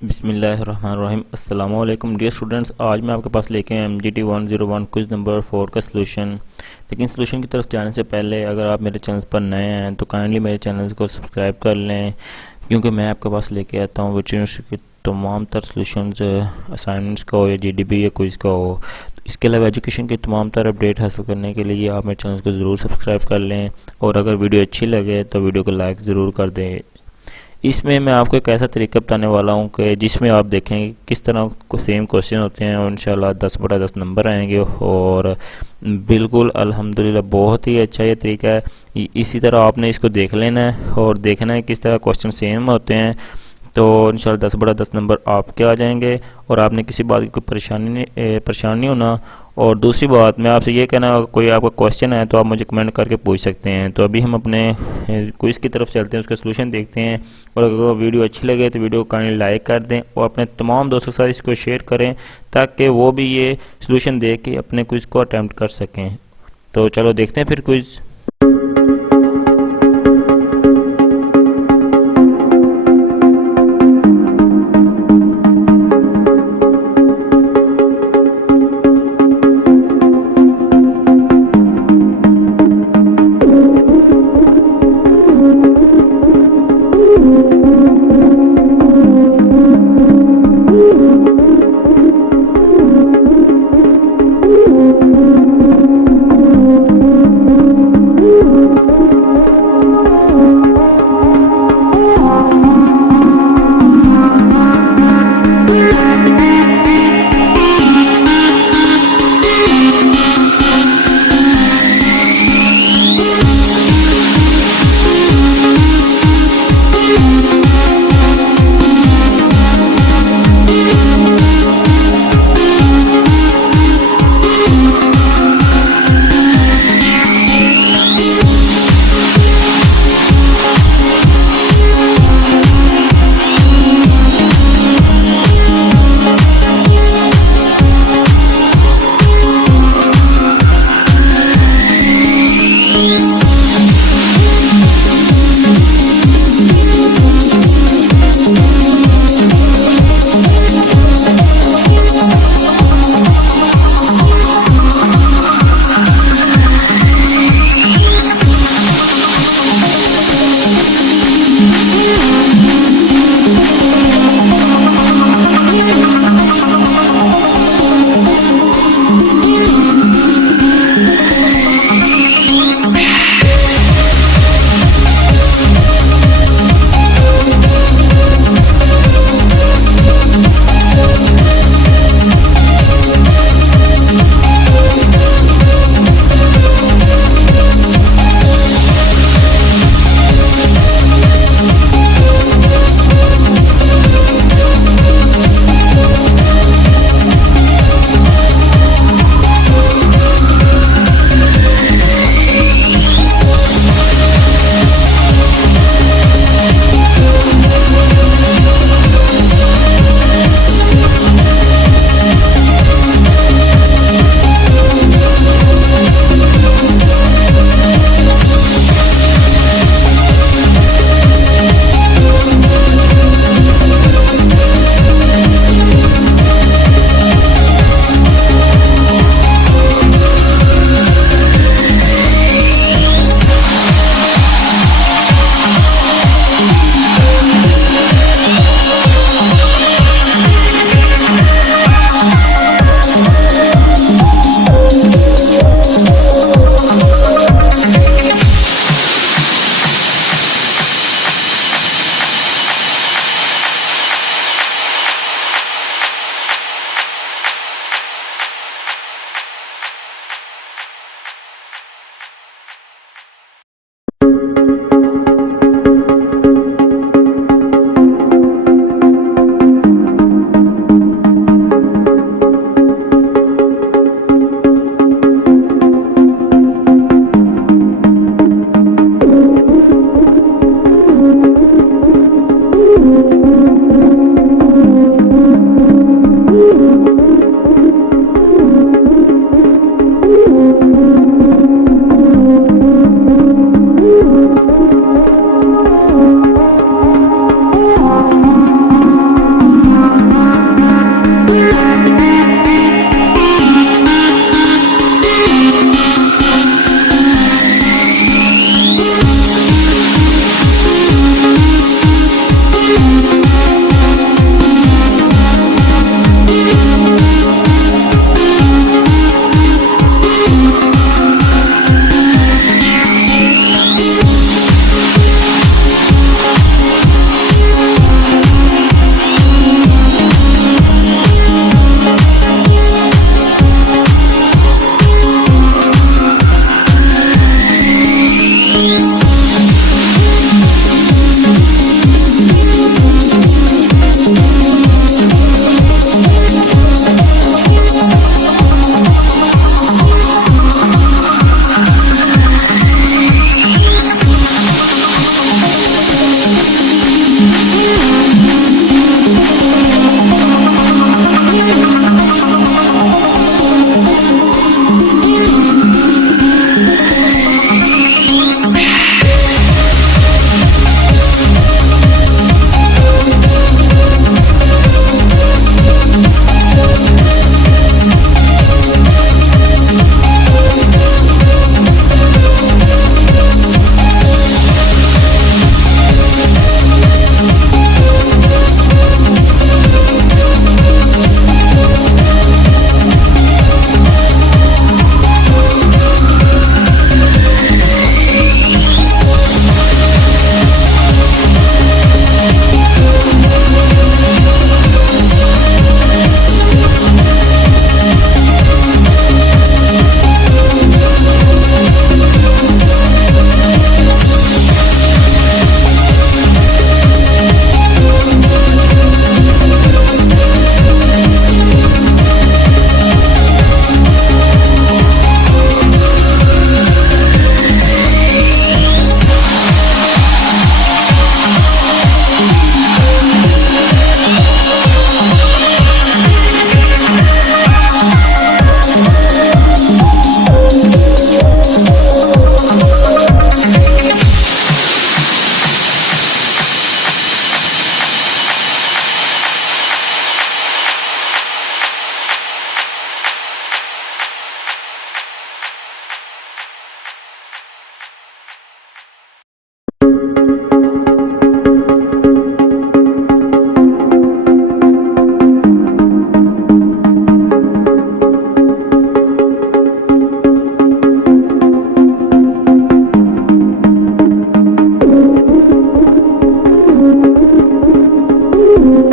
बिस्मिल्लाहिर्रहमानिर्रहीम। अस्सलाम वालेकुम डियर स्टूडेंट्स, आज मैं आपके पास लेके आया MGT101 क्विज़ नंबर 4 का सलूशन। लेकिन सलूशन की तरफ जाने से पहले अगर आप मेरे चैनल पर नए हैं तो काइंडली मेरे चैनल को सब्सक्राइब कर लें, क्योंकि मैं आपके पास लेके आता हूँ बच्चों के तमाम तर सलूशंस, असाइनमेंट्स का हो या GDB या क्विज़ का हो। इसके अलावा एजुकेशन के तमाम तर अपडेट हासिल करने के लिए आप मेरे चैनल को ज़रूर सब्सक्राइब कर लें, और अगर वीडियो अच्छी लगे तो वीडियो को लाइक ज़रूर कर दें। इसमें मैं आपको एक ऐसा तरीका बताने वाला हूँ कि जिसमें आप देखेंगे किस तरह को सेम क्वेश्चन होते हैं और इंशाल्लाह 10/10 नंबर आएंगे। और बिल्कुल अल्हम्दुलिल्लाह बहुत ही अच्छा ये तरीका है। इसी तरह आपने इसको देख लेना है और देखना है किस तरह क्वेश्चन सेम होते हैं, तो इंशाल्लाह 10/10 नंबर आपके आ जाएंगे और आपने किसी बात की कोई परेशानी नहीं होना। और दूसरी बात मैं आपसे ये कहना, कोई आपका क्वेश्चन है तो आप मुझे कमेंट करके पूछ सकते हैं। तो अभी हम अपने क्विज़ की तरफ चलते हैं, उसका सलूशन देखते हैं। और अगर वीडियो अच्छी लगे तो वीडियो को काइंडली लाइक कर दें और अपने तमाम दोस्तों के साथ इसको शेयर करें, ताकि वो भी ये सलूशन देख के अपने क्विज़ को अटैम्प्ट कर सकें। तो चलो देखते हैं फिर क्विज़।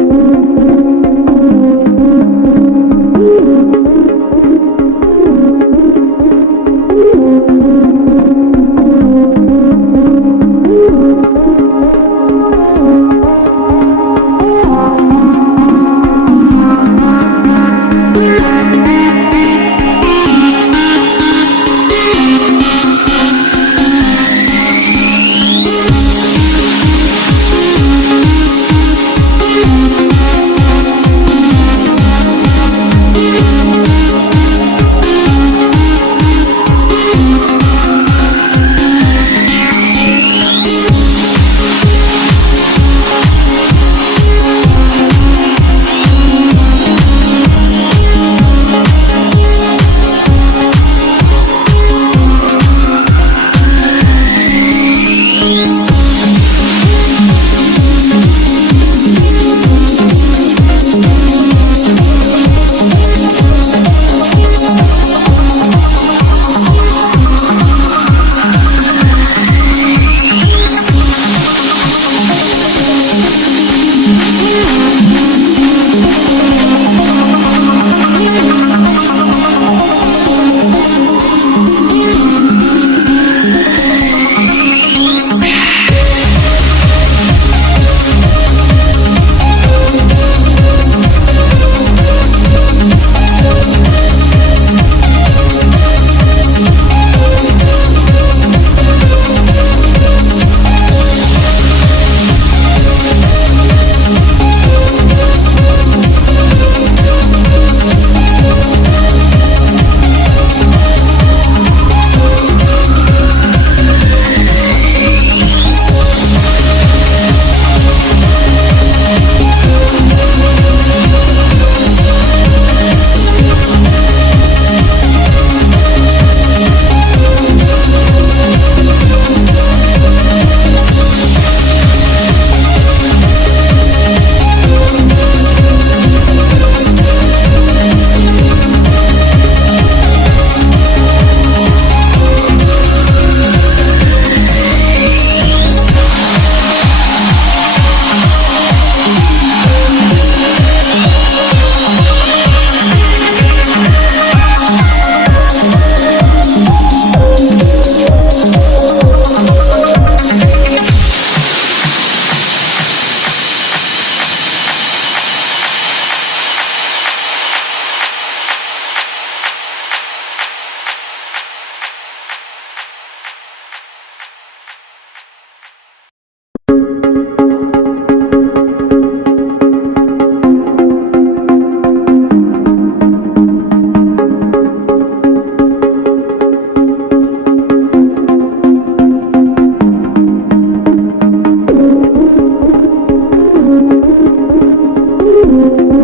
Thank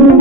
you.